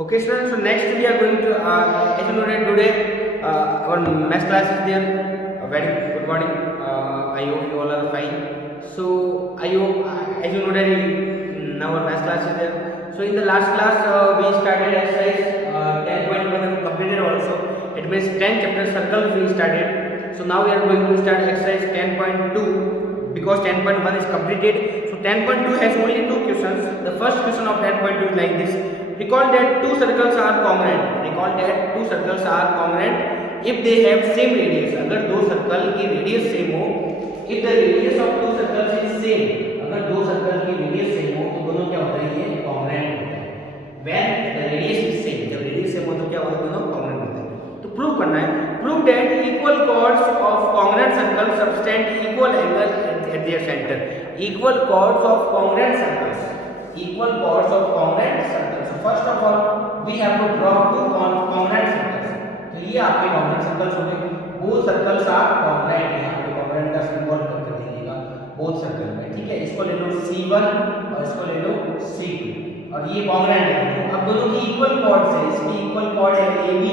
Okay, students. So next we are going to, as you know that today our math class is there. Very good morning. I hope you all are fine. So I hope, as you know that now our math class is there. So in the last class we started exercise 10.1 and completed also. It means 10 chapter circle we started. So now we are going to start exercise 10.2 because 10.1 is completed. So 10.2 has only two questions. The first question of 10.2 is like this. Recall that two circles are congruent. Recall that two circles are congruent if they have same radius. अगर दो circle की radius same हो, if the radius of two circles is same, अगर दो circle की radius same हो तो दोनों क्या होता है, ये congruent होता है. When the radius is same, जब रेडियस सेम हो तो क्या होता है, दोनों congruent होते हैं. तो प्रूव करना है. Prove that equal chords of congruent circles subtend equal angle at their center. Equal chords of congruent circles. Equal chords of congruent circles. So first of all, we have to draw two congruent circles. तो ये आपके congruent circles हो गए. Both circles are congruent. यहाँ पे congruent का symbol कर दीजिएगा both circle में. ठीक है, इसको ले लो C1 और इसको ले लो C2 और ये congruent है. अब दोनों की equal chords है. इसकी equal chord है AB,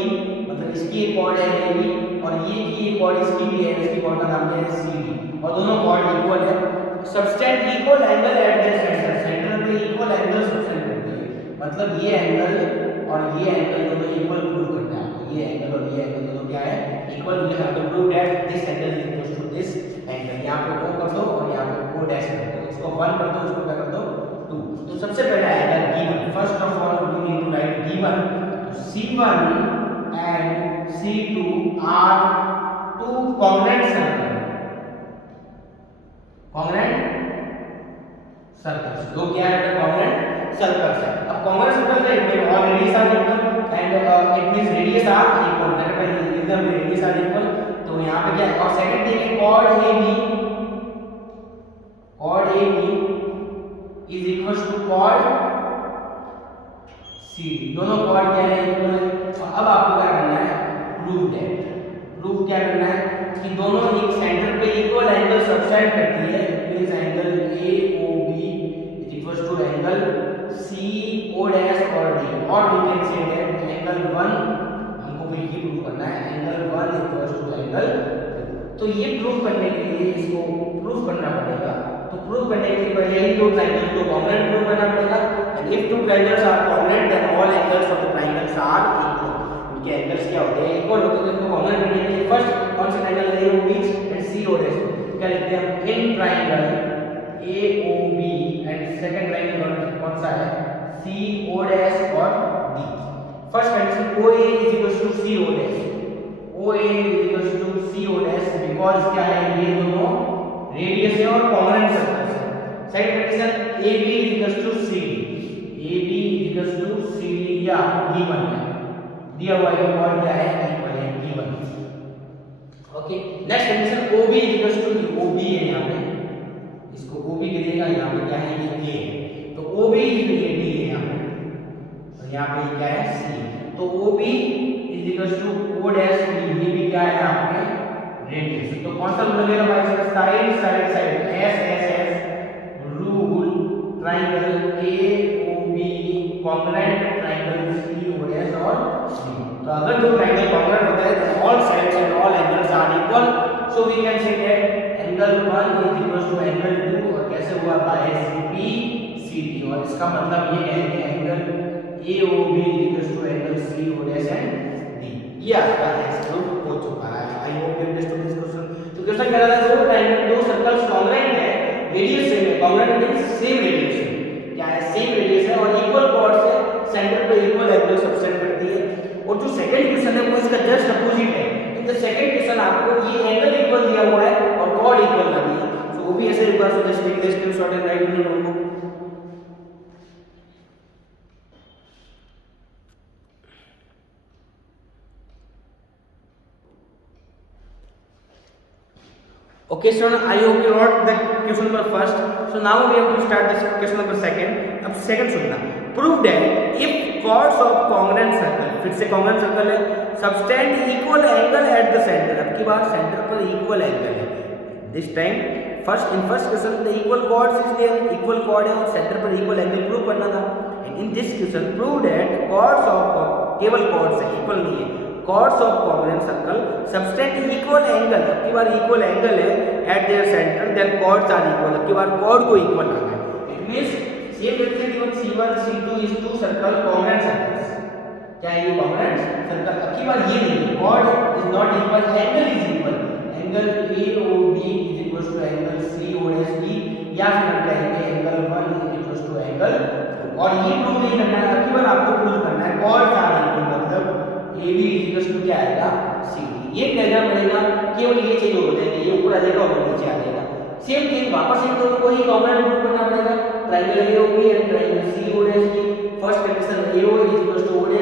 मतलब इसकी एक chord है AB और ये की एक chord इसकी भी है. इसकी chord का नाम है CD और दोनों chord equal है. Subtend equal angle at their center. Center पे equal angle subtend करती है. मतलब ये एंगल और ये एंगल दोनों इक्वल प्रूव करना है आपको. ये एंगल और ये एंगल दोनों क्या है, equal. You have to prove that this angle is equal to this angle. यहां पे O कर दो और यहां पे O डैश कर दो. इसको 1 कर दो, इसको क्या कर दो 2. तो सबसे पहला आएगा given. First of all we need to write given. तो C1 and C2 are two congruent circle. congruent circles. दो क्या है, congruent circles है. अब congruent circles है, it means all radius are equal and it means radius are equal. that means एकदम radius are equal. तो यहाँ पे क्या है, और सेकंड थिंग है chord AB is equals to chord CD. दोनों chord क्या है, इक्वल है. और अब आपको क्या करना है, प्रूव क्या करना है कि दोनों एक सेंटर पे इक्वल एंगल सबटेंड करती है. It means angle AOB is equals to angle CO dash और D. और we can say that angle 1 हमको भी ये प्रूव करना है, angle 1 equals to angle 2. तो ये प्रूव करने के लिए इसको प्रूव करना पड़ेगा. तो प्रूव करने के लिए पहले ही दो ट्रायंगल्स को कॉन्ग्रुएंट प्रूव करना पड़ेगा. And if two triangles are congruent then all angles of the triangles are equal. उनके एंगल्स क्या होते हैं, इक्वल होते हैं. तो इनको कॉन्ग्रुएंट करने के लिए फर्स्ट कौन सा ट्रायंगल है, AOB एंड CO dash. क्या लिखते हैं हम, in triangle AOB and second triangle कौन सा है, CO dash और D. First condition OA is equals to CO dash. OA is equals to CO dash because क्या है, ये दोनों रेडियस है और कॉन्ग्रुएंट सर्कल्स है. Second condition AB is equals to CD. AB is equals to CD या given है, दिया हुआ है और क्या है, इक्वल है, given. Okay, next condition OB is equals to OB है. यहाँ पे इसको OB करिएगा, यहाँ पे क्या है, ये A है. तो OB is equal to D है यहाँ पे और यहाँ पे क्या है, C. तो OB is equals to O dash B. ये भी क्या है आपके रेडियस. तो कौन सा रूल लगेगा भाई, side S rule. Triangle AOB congruent triangle CO dash और D. तो अगर दो ट्रायंगल कॉन्ग्रुएंट होता है तो all sides and all angles are equal. So we can say that angle 1 is equal to angle 2 और कैसे हुआ, बाय CP CD. और इसका मतलब ये है कि angle AOB is equal to angle CO dash and D. ये आपका एक्सप्रूव हो चुका है. I hope you understood this question. तो क्वेश्चन कह रहा था दो ट्रायंगल, दो सर्कल्स कॉन्ग्रुएंट है, रेडियस सेम है. कॉन्ग्रुएंट मींस सेम रेडियस है. क्या है, सेम रेडियस है और इक्वल चॉर्ड्स है. सेंटर पे इक्वल एंगल सबटेंड करती है. और जो सेकंड क्वेश्चन है वो इसका जस्ट अपोजिट है. इन द सेकंड क्वेश्चन आपको ये एंगल इक्वल दिया हुआ है और चॉर्ड इक्वल ना दिया. सो वो भी ऐसे एक बार just take this screenshot and write in your notebook. Okay, so I hope you wrote the question number first. So now we have to start this question number second. अब second सुनना. Prove that if chords of congruent circle, फिर से congruent circle है, subtend equal angle at the center. अब की बार center पर equal angle है. This time first in first question the equal chords is there, equal chord है और center पर equal angle prove करना था. In this question prove that chords of, केवल कॉर्ड्स है, इक्वल नहीं है, chords of congruent circle subtend equal angle, अब की बार इक्वल एंगल है at their centre, then chords are equal, अब की बार कॉर्ड को इक्वल लाना है। इट मींस सेम लेते given C1 C2 is two circle congruent circles, क्या है ये कॉन्ग्रुएंट सर्कल, अब की बार ये नहीं, chord is not equal, angle is equal, angle AOB is equal to angle COSD, या फिर हम कहेंगे angle 1 is equal to angle, और ये प्रूव नहीं करना है, अब की बार आपको प्रूव करना है कॉर्ड्स आर इक्वल, मतलब AB इज इक्वल टू क्या आएगा CD, ये डायग्राम बनेगा, केवल ये चेंज हो जाएंगे, ये ऊपर आ जाएगा और नीचे आ जाएगा, सेम थिंग वापस इन दोनों को ही कॉन्ग्रुएंट प्रूव करना पड़ेगा, triangle AOB and triangle COSD, first condition AO is equal to OD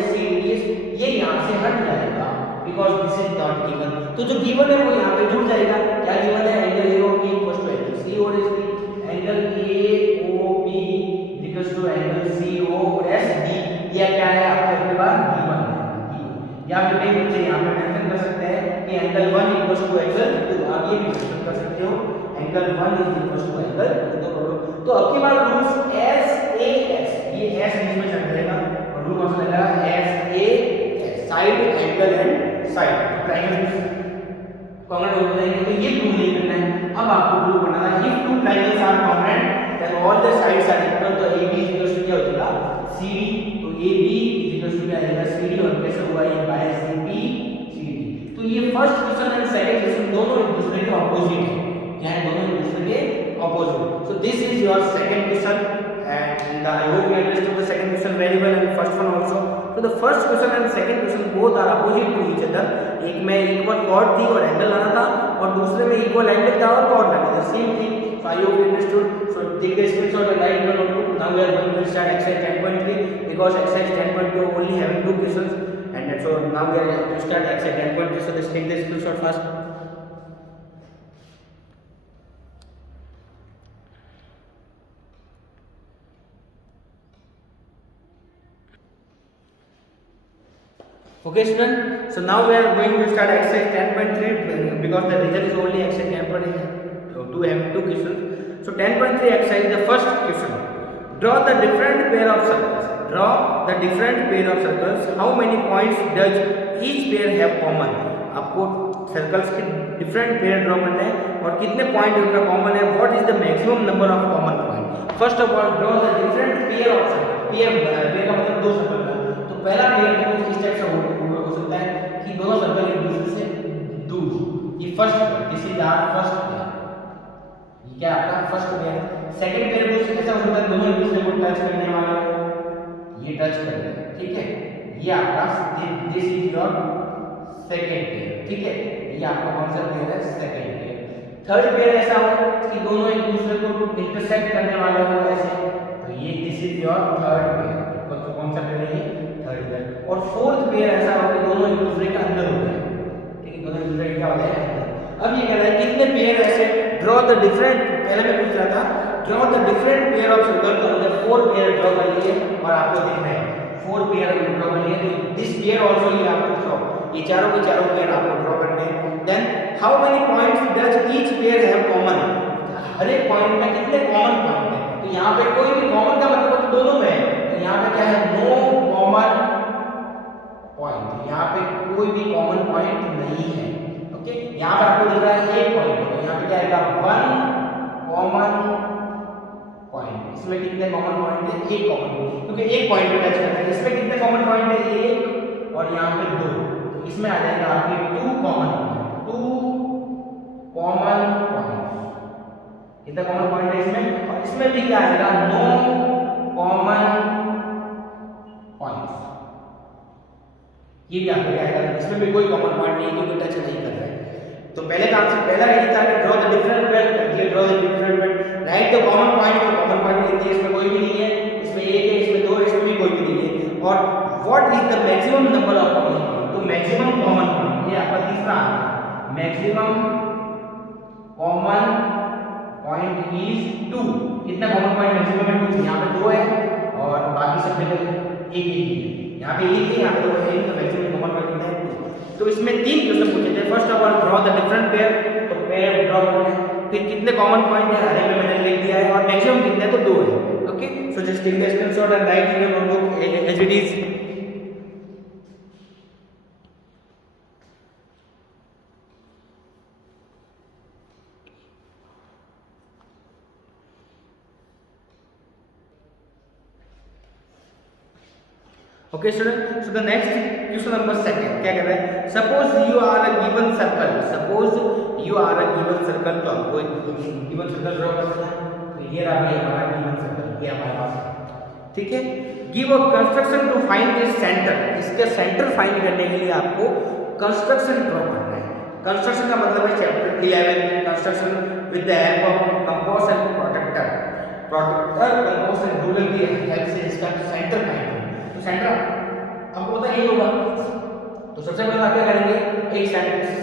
ये यहां से हट जाएगा because this is not given, तो जो गिवन है वो यहां पे जुड़ जाएगा, क्या गिवन है, angle AOB equal to angle COSD, angle AOB equal to angle COSD, ये क्या है आपके पास गिवन है, या फिर कई बच्चे यहाँ पे मेंशन कर सकते हैं कि एंगल 1 इक्वल टू एंगल 2, आप ये भी मेंशन कर सकते हो, angle 1 is equal to angle 2, तो अब की बार रूल्स SAS, ये S बीच में चल जाएगा और रूल कौन सा लगेगा SAS, side angle and side, triangle congruent हो जाएंगे, तो ये प्रूव नहीं करना है, अब आपको प्रूव करना है if two triangles are congruent then all the sides are equal, तो AB इज इक्वल टू क्या हो जाएगा CD, तो AB इज इक्वल टू क्या आएगा CD, और कैसे हुआ ये बाय CP CD, तो ये first question and second question दोनों एक दूसरे के ऑपोजिट है, क्या है, दोनों एक दूसरे के opposite, so this is your second question and I hope you understood the second question very well and the first one also. So the first question and second question both are opposite to each other, एक में equal cord थी और angle लाना था, और दूसरे में equal angle था और कॉर्ड लाना था, same thing, so I hope you understood, so take the screenshot and write your notebook. Now we are going to start exercise 10.3 because exercise 10.2 only having 2 questions, and so now we are going to start exercise 10.3, so let's take the screenshot first. Okay student, so now we are going to start exercise 10.3 because the result is only exercise 10.2 having 2 questions. So 10.3 exercise, the first question, draw the different pair of circles, draw the different pair of circles, how many points does each pair have common, आपको circles के different pair draw करना है और कितने point उनका common है, what is the maximum number of common point, first of all draw the different pair of circle, pair का मतलब दो सर्कल का, तो पहला पेयर का कुछ इस टाइप से हो सकता है कि दोनों सर्कल एक दूसरे से दूर, ये first pair, this is our first pair, ये क्या आपका फर्स्ट पेयर है, सेकंड पेयर कुछ ऐसा हो सकता है दोनों एक दूसरे को टच करने वाले हो, ये टच कर रहे हैं, ठीक है, ये आपका this is your second pair, ठीक है, ये आपका कौन सा पेयर है, सेकंड पेयर, थर्ड पेयर ऐसा हो कि दोनों एक दूसरे को इंटरसेक्ट करने वाले हो ऐसे, तो ये this is your third pair, तो कौन सा पेयर है, थर्ड पेयर, और फोर्थ पेयर ऐसा हो कि दोनों एक दूसरे के अंदर हो जाए, ठीक है, दोनों एक दूसरे के क्या हो जाए अंदर। अब ये कह रहा है कितने पेयर ऐसे, ड्रॉ द डिफरेंट, पहले मैं पूछ रहा था draw the different pair of circle, तो हमने 4 पेयर ड्रॉ कर लिए और आपको दिख रहे हैं 4 पेयर हमने ड्रॉ कर लिए, तो दिस पेयर आल्सो ये आपको ड्रॉ, ये चारों के चारों पेयर आपको ड्रॉ करने हैं। Then how many points does each pair have common, हर एक पॉइंट में कितने कॉमन पॉइंट है, तो यहाँ पे कोई भी कॉमन का मतलब तो दोनों में है, तो यहाँ पे क्या है, नो कॉमन पॉइंट, यहाँ पे कोई भी कॉमन पॉइंट नहीं है, ओके, यहाँ पे आपको दिख रहा है एक पॉइंट, तो यहाँ पे क्या आएगा, वन कॉमन पॉइंट, इसमें कितने कॉमन पॉइंट है, एक कॉमन, क्योंकि एक पॉइंट पे टच करना है, इसमें कितने कॉमन पॉइंट है, एक और यहाँ पे 2, तो इसमें आ जाएगा आपके 2 कॉमन पॉइंट, 2 कॉमन पॉइंट, कितना कॉमन पॉइंट है इसमें, और इसमें भी क्या आएगा, नो कॉमन पॉइंट्स, ये भी आपको क्या आएगा, इसमें भी कोई कॉमन पॉइंट नहीं, क्योंकि टच नहीं कर रहा है। तो पहले का आंसर पहला यही था कि ड्रॉ द डिफरेंट पेयर, ये draw the different pair, right the common point, तो कॉमन पॉइंट लिखते हैं, इसमें कोई भी नहीं है, इसमें एक है, इसमें 2 है, इसमें भी कोई भी नहीं है, और what is the maximum number of common point, तो मैक्सिमम कॉमन पॉइंट, ये आपका तीसरा answer, maximum common point is 2, कितना कॉमन पॉइंट मैक्सिमम है 2, यहाँ पे 2 है और बाकी सब जगह एक ही है, यहाँ पे एक है, यहाँ पे 2 है, तो मैक्सिमम कॉमन पॉइंट कितना है 2। तो इसमें 3 क्वेश्चन पूछे थे, first of all draw the different pair, तो पेयर ड्रॉ करना है, फिर कितने कॉमन पॉइंट है, हरे में मैंने लिख दिया है, और मैक्सिमम कितने है, तो 2 है, okay, so just take the screenshot and write in your notebook. it is. Okay student, so the next question number second क्या कह रहा है, suppose you are a given circle, suppose you are a given circle, तो आपको एक given circle draw करना है, तो ये रहा भाई हमारा given circle, ये हमारे पास, ठीक है। give a construction to find its center, इसके center find करने के लिए आपको construction ड्रॉ करना है। construction का मतलब है chapter 11 construction with the help of compass and protractor, compass and ruler की हेल्प से इसका center फाइंड करना है। तो सेंटर आपको पता यही होगा, तो सबसे पहले आप क्या करेंगे, एक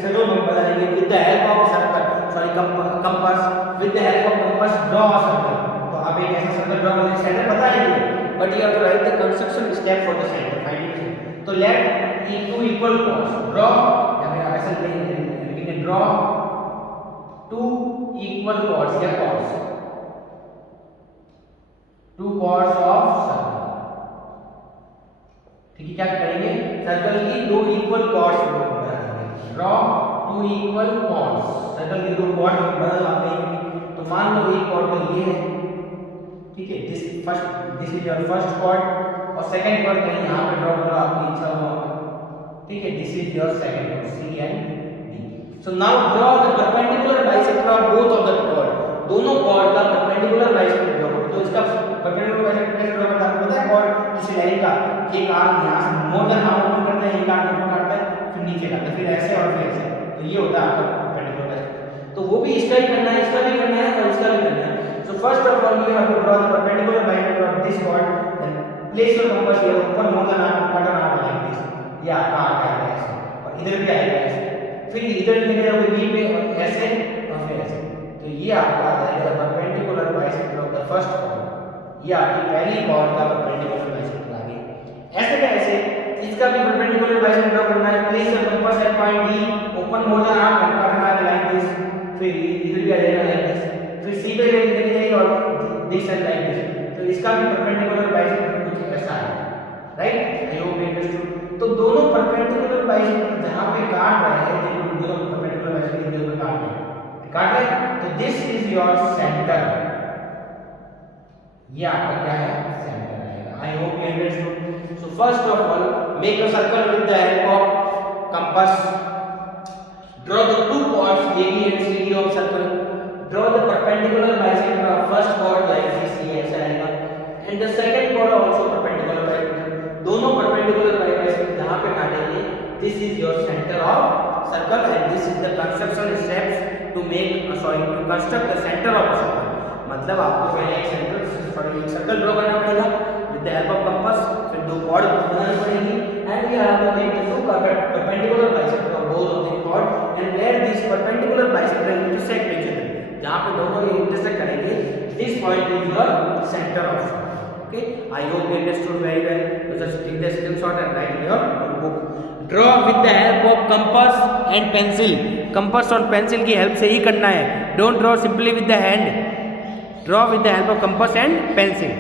सर्कल बनाएंगे with the help of circle, sorry compass, with the help of compass draw a circle. तो आप एक ऐसा सर्कल ड्रॉ करेंगे, सेंटर पता है but you have to write the construction step for the centre finding. तो let two equal chords draw, या फिर ऐसा लिखेंगे ड्रॉ टू इक्वल कॉर्ड्स या chords, two chords of circle, ठीक है। क्या करेंगे, सर्कल की दो इक्वल कॉर्ड्स बनाएंगे, draw two equal chords, circle की दो कॉर्ड बनाएंगे। तो मान लो एक कॉर्ड तो ये है, ठीक है, this is your first cord, और सेकंड कॉर्ड कहीं यहां पे ड्रॉ करो, आपकी इच्छा हो, ठीक है, this is your second chord C and D. So now draw the perpendicular bisector of both of the chord, दोनों कॉर्ड का परपेंडिकुलर बाइसेक्टर ड्रॉ करो। तो इसका परपेंडिकुलर बाइसेक्टर कैसे ड्रॉ करते हैं आपको पता है, कॉर्ड किसी लाइन का एक आर्क यहां से मोर देन हाफ ओपन करते हैं, एक आर्क ओपन करते हैं, फिर नीचे करते हैं, फिर ऐसे और फिर ऐसे, तो ये होता है आपका परपेंडिकुलर बाइसेक्टर। तो वो भी इसका ही करना है, इसका भी करना है और इसका भी करना है। So first of all you have to draw the perpendicular bisector of this chord, then place your compass here, ऊपर more than half cut on arc like this, ये आपका आर्क आएगा ऐसे, और इधर भी आएगा ऐसे, फिर इधर लेके जाओगे बी पे और ऐसे और फिर ऐसे, तो ये आपका आ जाएगा perpendicular bisector of the first cord, ये आपकी पहली कॉर्ड का परपेंडिकुलर बाइसेक्टर आ गया। ऐसे कैसे, इसका भी परपेंडिकुलर बाइसेक्टर ड्रॉ करना है, place your compass at point D, open more than half cut on arc like this, फिर इधर भी आ जाएगा लाइक दिस, फिर सी पे लेके जाएगा और दिस एंड लाइक दिस, तो इसका भी परपेंडिकुलर बाइसेक्टर कुछ ऐसा है, right. I hope you understood. तो दोनों परपेंडिकुलर बाइसेक्टर जहां पे काट रहे हैं, दोनों परपेंडिकुलर बाइसेक्टर इधर पे काट रहे हैं, तो दिस इज योर सेंटर, ये आपका क्या है, सेंटर आएगा। I hope you understood. So first of all make a circle with the help of compass, draw the two chords AB and CD of circle, draw the perpendicular bisector of first chord like this, ये ऐसा आएगा, and the second chord also perpendicular bisector, दोनों perpendicular bisector जहां पे काटेंगे, this is your center of circle and this is the construction steps to make to construct the center of a circle। मतलब आपको पहले एक सर्कल ड्रॉ करना पड़ेगा with the help of compass, फिर दो कॉर्ड बनानी पड़ेगी, and we have to make the two perpendicular bisector of both of the chord and where these perpendicular bisector intersect each other, जहां पे दोनों ये इंटरसेक्ट करेंगे, this point is your center of circle। okay, I hope you understood very well। so just take the screenshot and write in your notebook। draw with the help of compass and pencil, compass और pencil की help से ही करना है, don't draw simply with the hand, draw with the help of compass and pencil।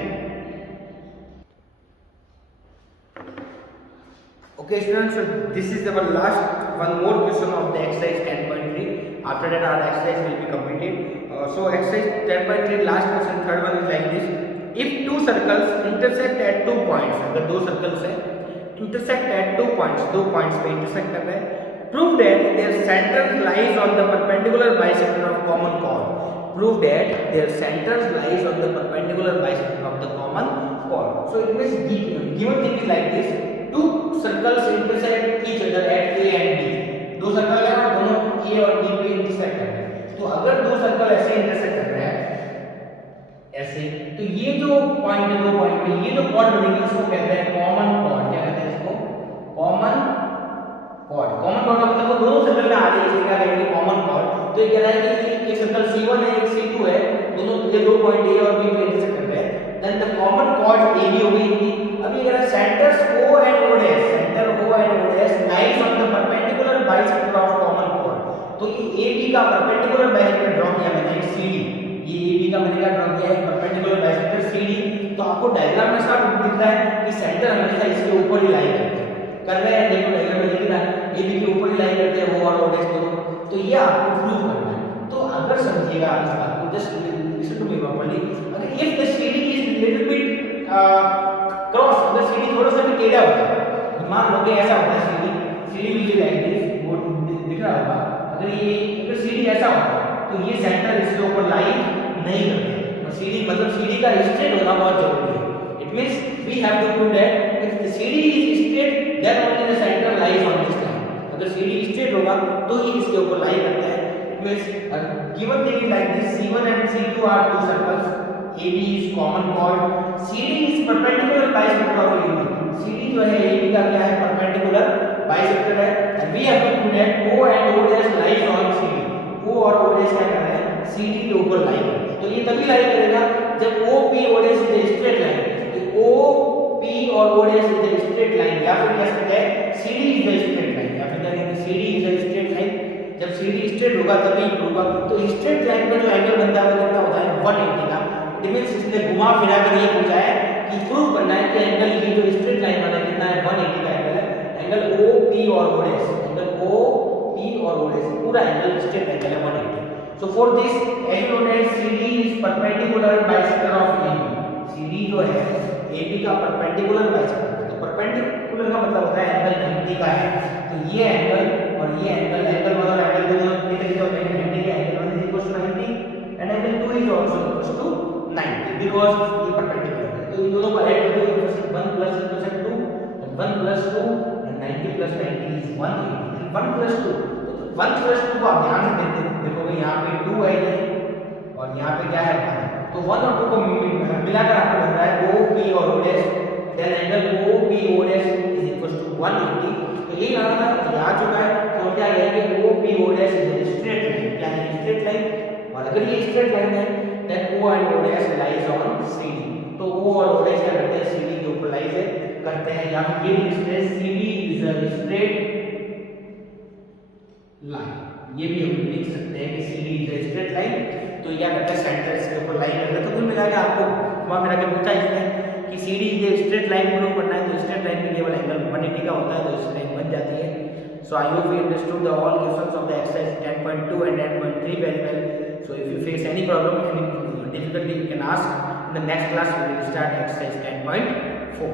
okay students, so this is our last one more question of the exercise 10.3, after that our exercise will be completed। so exercise 10.3 last question, third one is like this, if two circles intersect at 2 points, अगर दो circles है intersect at 2 points, दो points पे intersect कर रहे हैं, prove that their center lies on the perpendicular bisector of common chord, prove that their center lies on the perpendicular bisector of the common chord। so it means given thing is like this, two circles intersect each other at A and B, दो circle है और दोनों A और B पे intersect कर रहे हैं, तो अगर दो सर्कल ऐसे इंटरसेक्ट कर रहे हैं ऐसे, तो ये जो पॉइंट है, दो पॉइंट पे ये जो कॉर्ड बनेगी इसको कहते हैं कॉमन कॉर्ड। क्या कहते हैं इसको, कॉमन कॉर्ड। कॉमन कॉर्ड का मतलब दोनों सर्कल में आ रही है, इसलिए क्या कहेंगे कॉमन कॉर्ड। तो ये कह रहा है कि एक सर्कल C1 है, एक C2 है, दोनों ये दो पॉइंट A और B पे इंटरसेक्ट कर रहे हैं, then the common chord AB हो गई इनकी। अब ये कह रहा है centres O and O dash, centre O and O dash lies on the perpendicular bisector of common chord. तो ये AB का परपेंडिकुलर बाइसेक्टर ड्रॉ किया मैंने, एक CD, ये AB का मैंने क्या ड्रॉ किया है, परपेंडिकुलर बाइसेक्टर CD। तो आपको डायग्राम में साफ दिख रहा है कि कि सेंटर हमेशा इसके ऊपर ही लाई करते हैं, कर रहे हैं, देखो डायग्राम में दिख रहा है ए बी के ऊपर ही लाई करते हैं, ओ और ओ डैश दोनों। तो ये आपको प्रूव करना है। तो अगर समझिएगा आप इस बात को, just listen to me properly, अगर if the CD is little bit cross, अगर सीडी थोड़ा सा भी टेढ़ा होता है, मान लो कि ऐसा होता है CD will be like this, वो दिख रहा होगा, अगर ये अगर सीडी ऐसा होता तो ये सेंटर इसके ऊपर लाई नहीं करते। सीडी मतलब सीडी का स्ट्रेट होना बहुत जरूरी है। It means we have to prove that if the CD is straight then only the centre lies on this line. अगर सीडी स्ट्रेट होगा तो ही इसके ऊपर लाई करता है। It means given thing is like this, C1 and C2 are two circles, AB is common chord, CD is perpendicular bisector of AB। CD जो है AB का क्या है, perpendicular bisector है, and we have to prove that O and O dash lies on CD। O और O dash क्या कर रहे हैं, CD के ऊपर लाई करते हैं। तो ये तभी लाई करेगा जब OP O dash is a straight line। तो OP और O dash is a straight line, या फिर कह सकते हैं CD is a straight line, या फिर कहेंगे CD is a straight line। जब CD स्ट्रेट होगा तभी होगा। तो स्ट्रेट लाइन का जो एंगल बनता है वो कितना होता है, 180 का। इट मींस इसने घुमा फिरा कर ये पूछा है कि प्रूव करना है कि एंगल ये जो स्ट्रेट लाइन वाला कितना है, 180 का एंगल है। एंगल OP और O dash, एंगल OP और O dash पूरा एंगल स्ट्रेट एंगल है 180। So for this as you know that CD is perpendicular bisector of AB। CD जो है AB का perpendicular bisector है। तो perpendicular का मतलब होता है एंगल 90 का है। तो ये एंगल और ये एंगल मतलब एंगल को दोनों कितने कितने होते हैं, 90 का angle 1 is equals to 90 and angle 2 is also equals to 90 because ये perpendicular है। तो इन दोनों को ऐड करके 1 plus 2 and 1 plus 2 and 90 plus 90 is 180 and 1 plus 2। तो 1 plus 2 को आप ध्यान से देखोगे, यहाँ पे 2 है ये और यहाँ पे क्या है 1। तो 1 और 2 को मिलाकर आपको बन रहा है OP और O dash, then angle OP O dash is equals to 180। तो यही आना था, ये आ चुका है। तो क्या कहेंगे, OP O dash is a straight line। क्या है, स्ट्रेट लाइन। और अगर ये स्ट्रेट लाइन है then O and O dash lies on CD। तो O और O dash क्या करते हैं, CD के ऊपर लाइज करते हैं। या फिर ये लिखते हैं CD is a straight line। ये भी हम लिख सकते हैं कि CD is a straight line। तो क्या करते हैं, सेंटर इसके ऊपर लाइन करते हैं। तो कुल मिला के आपको घुमा फिरा के पूछा इसने कि CD is a straight line prove करना है। तो स्ट्रेट लाइन में केवल एंगल 180 का होता है, तो इस लाइन बन जाती है। So I hope you understood the all questions of the exercise 10.2 and 10.3 very well. So if you face any problem, any difficulty, you can ask. In the next class we will start exercise 10.4.